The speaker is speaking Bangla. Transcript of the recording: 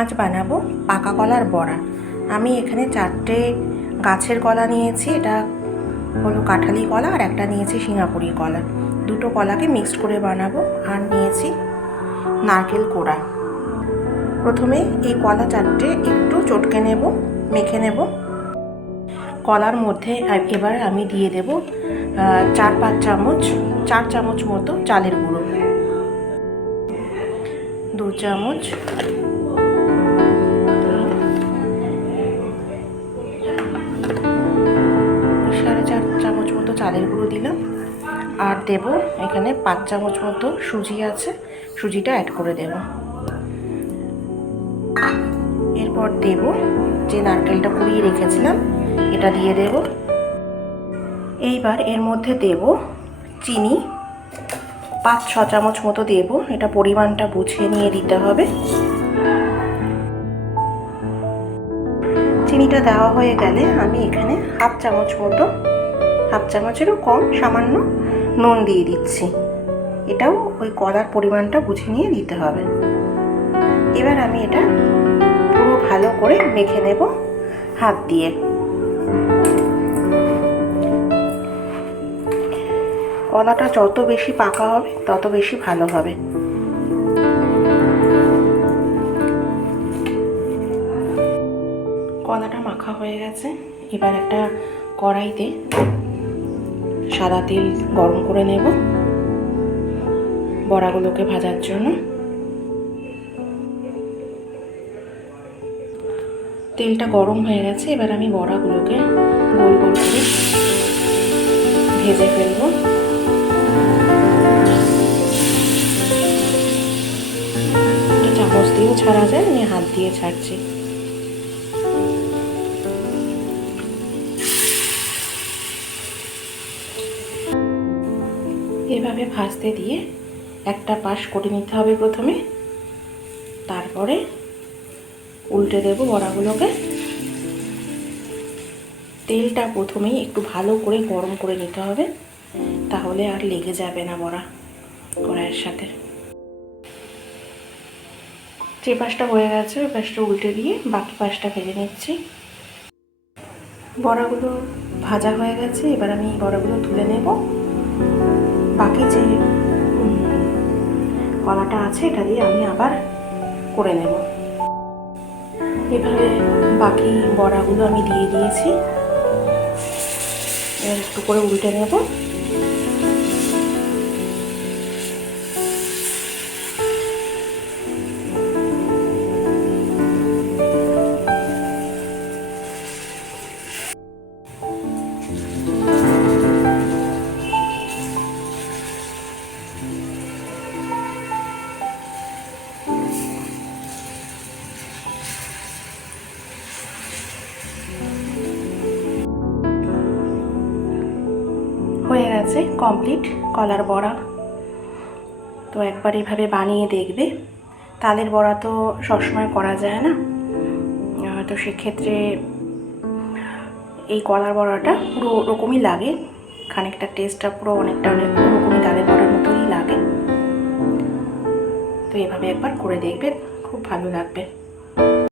আজ বানাবো পাকা কলার বড়া। আমি এখানে চারটে গাছের কলা নিয়েছি, এটা হলো কাঁঠালি কলা আর একটা নিয়েছি সিঙ্গাপুরি কলা। দুটো কলাকে মিক্সড করে বানাবো আর নিয়েছি নারকেল কোড়া। প্রথমে এই কলা চারটে একটু চটকে নেব, মেখে নেব। কলার মধ্যে এবার আমি দিয়ে দেব চার পাঁচ চামচ, চার চামচ মতো চালের গুঁড়ো। দু চামচ চালের গুঁড়ো দিলাম। আর দেব এখানে পাঁচ চামচ মতো সুজি আছে। সুজিটা অ্যাড করে দেব। এরপর দেব যে নারকেলটা কুড়িয়ে রেখেছিলাম, এটা দিয়ে দেব। এইবার এর মধ্যে দেব চিনি। পাঁচ, ছ চামচ মতো দেব। এটা পরিমাণটা বুঝিয়ে নিয়ে দিতে হবে। চিনিটা দেওয়া হয়ে গেলে আমি এখানে হাফ চামচ মতো হাফ চামচেরও কম, সামান্য নুন দিয়ে দিচ্ছি। এটাও ওই কলার পরিমাণটা বুঝে নিয়ে দিতে হবে। এবার আমি এটা পুরো ভালো করে মেখে নেব হাত দিয়ে। কলাটা যত বেশি পাকা হবে, তত বেশি ভালো হবে। কলাটা মাখা হয়ে গেছে। এবার একটা কড়াইতে সাদা তেল গরম করে নেব বড়াগুলোকে ভাজার জন্য। তেলটা গরম হয়ে গেছে, এবার আমি বড়াগুলোকে গোল গোল করে ভেজে ফেলব। চামচ দিয়েও ছাড়া যায়, আমি হাত দিয়ে ছাড়ছি। এভাবে ভাজতে দিয়ে একটা পাশ করে নিতে হবে প্রথমে। তারপরে উল্টে দেব বড়াগুলোকে। তেলটা প্রথমেই একটু ভালো করে গরম করে নিতে হবে, তাহলে আর লেগে যাবে না বড়া কড়াইয়ের সাথে। যে পাশটা হয়ে গেছে, ওই পাশটা উল্টে দিয়ে বাকি পাশটা ভেজে নিচ্ছি। বড়াগুলো ভাজা হয়ে গেছে, এবার আমি বড়াগুলো তুলে নেব। বাকি যে কলাটা আছে, এটা দিয়ে আমি আবার করে নেব। এভাবে বাকি বড়াগুলো আমি দিয়ে দিয়েছি। এবার একটু করে উল্টে নেব। হয়ে গেছে কমপ্লিট কলার বড়া। তো একবার এভাবে বানিয়ে দেখবে। তালের বড়া তো সবসময় করা যায় না। তো সেক্ষেত্রে এই কলার বড়াটা পুরো ওরকমই লাগে। খানিকটা টেস্টটা পুরো অনেকটা অনেক ওরকমই তালের বড়ার মতোই লাগে। তো এভাবে একবার করে দেখবে, খুব ভালো লাগবে।